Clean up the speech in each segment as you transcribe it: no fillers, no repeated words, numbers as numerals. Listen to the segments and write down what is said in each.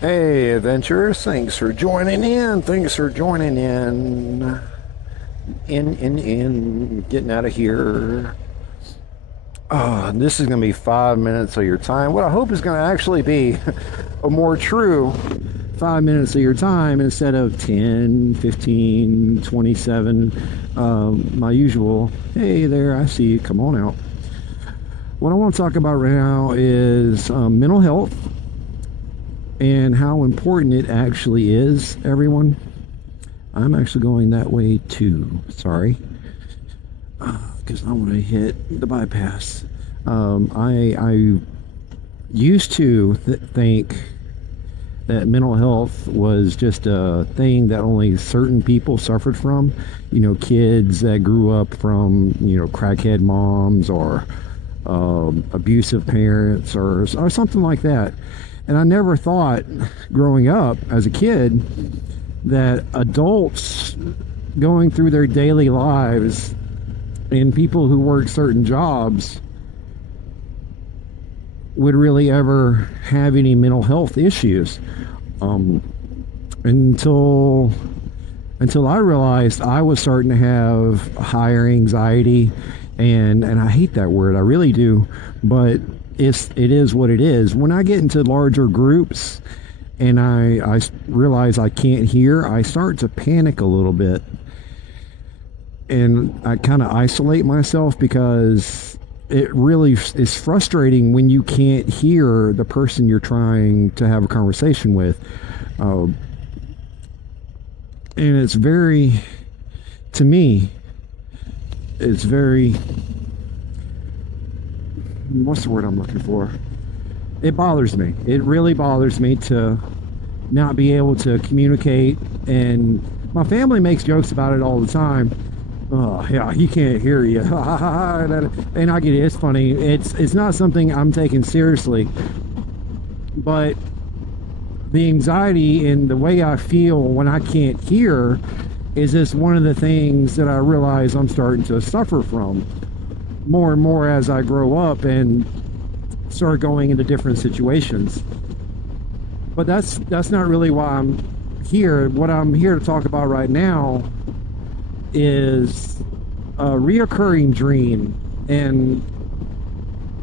Hey, adventurers, thanks for joining in. Thanks for joining in. Getting out of here. This is going to be 5 minutes of your time. What I hope is going to actually be a more true 5 minutes of your time instead of 10, 15, 27. My usual, hey there, I see you, come on out. What I want to talk about right now is mental health and how important it actually is, everyone. I'm actually going that way too. Sorry. Because I want to hit the bypass. I used to think that mental health was just a thing that only certain people suffered from. You know, kids that grew up from, crackhead moms or abusive parents or something like that. And I never thought growing up as a kid that adults going through their daily lives and people who work certain jobs would really ever have any mental health issues. Until I realized I was starting to have higher anxiety, and I hate that word, I really do, but it is what it is. When I get into larger groups and I realize I can't hear, I start to panic a little bit. And I kind of isolate myself because it really is frustrating when you can't hear the person you're trying to have a conversation with. And it's very, to me, it's very, what's the word I'm looking for? It bothers me. It really bothers me to not be able to communicate. And my family makes jokes about it all the time. Oh yeah, he can't hear you. And I get it, it's funny. It's not something I'm taking seriously. But the anxiety and the way I feel when I can't hear is just one of the things that I realize I'm starting to suffer from more and more as I grow up and start going into different situations. But that's not really why I'm here. What I'm here to talk about right now is a reoccurring dream, and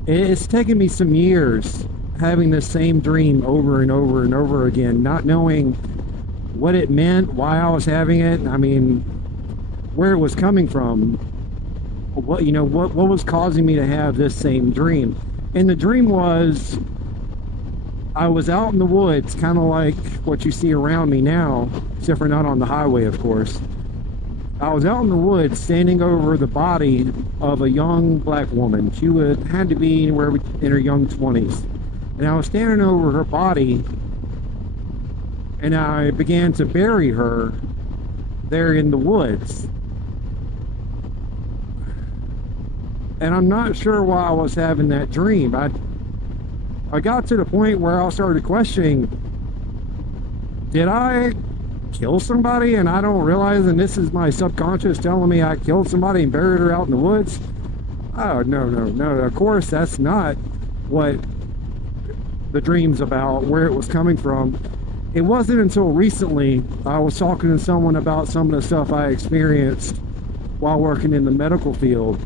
it's taken me some years having the same dream over and over and over again, not knowing what it meant, why I was having it, I mean, where it was coming from, what was causing me to have this same dream. And the dream was I was out in the woods, kind of like what you see around me now, except for not on the highway, of course. I was out in the woods standing over the body of a young black woman. She had to be anywhere in her young 20s. And I was standing over her body, and I began to bury her there in the woods. And I'm not sure why I was having that dream. I got to the point where I started questioning, did I kill somebody and I don't realize, and this is my subconscious telling me I killed somebody and buried her out in the woods? Oh, no, of course that's not what the dream's about, where it was coming from. It wasn't until recently I was talking to someone about some of the stuff I experienced while working in the medical field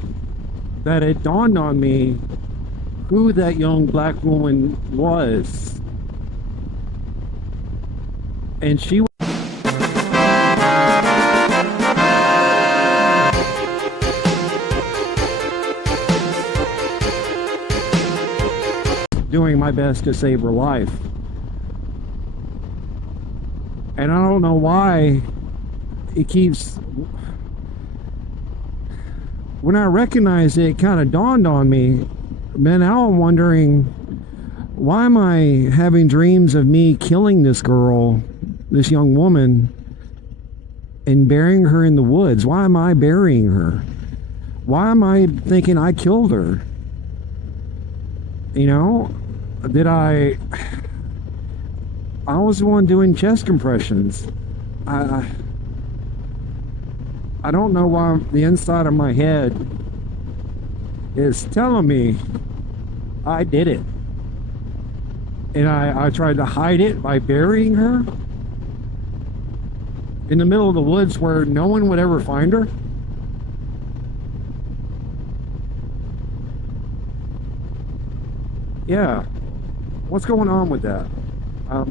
that it dawned on me who that young black woman was. And she was doing my best to save her life. And I don't know why it keeps, when I recognized it, it kind of dawned on me. Man, now I'm wondering, why am I having dreams of me killing this girl, this young woman, and burying her in the woods? Why am I burying her? Why am I thinking I killed her? Did I was the one doing chest compressions. I don't know why the inside of my head is telling me I did it. And I tried to hide it by burying her in the middle of the woods where no one would ever find her. Yeah, what's going on with that? I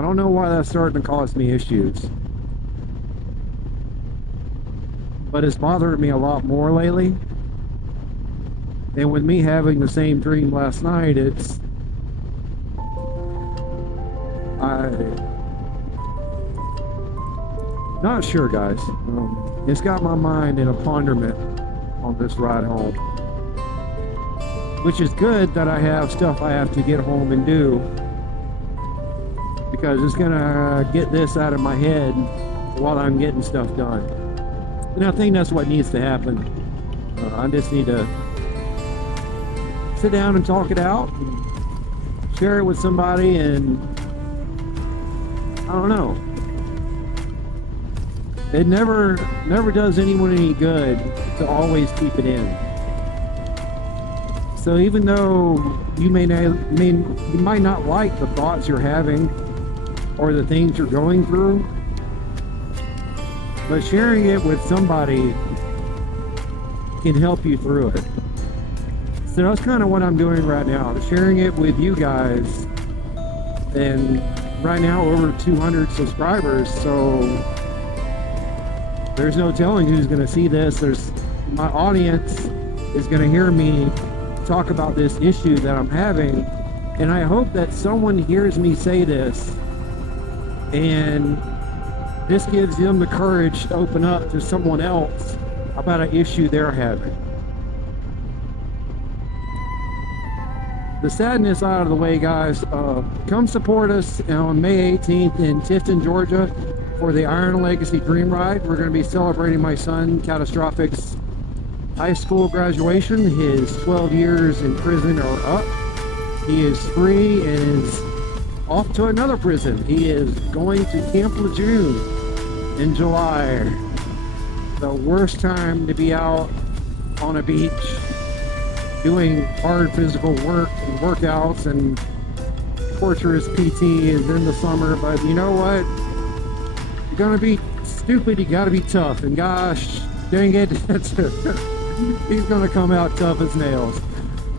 don't know why that's starting to cause me issues, but it's bothering me a lot more lately. And with me having the same dream last night, not sure, guys. It's got my mind in a ponderment on this ride home, which is good that I have stuff I have to get home and do, because it's gonna get this out of my head while I'm getting stuff done. And I think that's what needs to happen. I just need to sit down and talk it out, and share it with somebody, and I don't know. It never does anyone any good to always keep it in. So even though you you might not like the thoughts you're having or the things you're going through, but sharing it with somebody can help you through it. So that's kind of what I'm doing right now. I'm sharing it with you guys, and right now over 200 subscribers, so there's no telling who's going to see this. My audience is going to hear me talk about this issue that I'm having, and I hope that someone hears me say this, and this gives them the courage to open up to someone else about an issue they're having. The sadness out of the way, guys. Come support us on May 18th in Tifton, Georgia for the Iron Legacy Dream Ride. We're going to be celebrating my son Catastrophic's high school graduation. His 12 years in prison are up. He is free and is off to another prison. He is going to Camp Lejeune in July. The worst time to be out on a beach doing hard physical work and workouts and torturous PT is in the summer. But you know what? You're gonna be stupid, you gotta be tough, and gosh dang it, he's gonna come out tough as nails.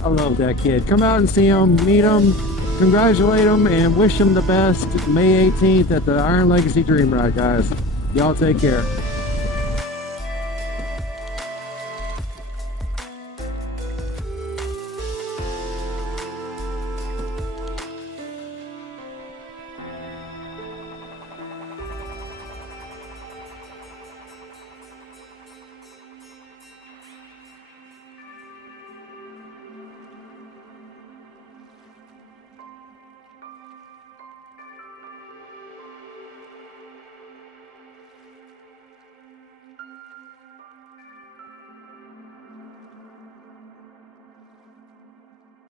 I love that kid. Come out and see him, meet him, congratulate him, and wish him the best May 18th at the Iron Legacy Dream Ride, guys. Y'all take care.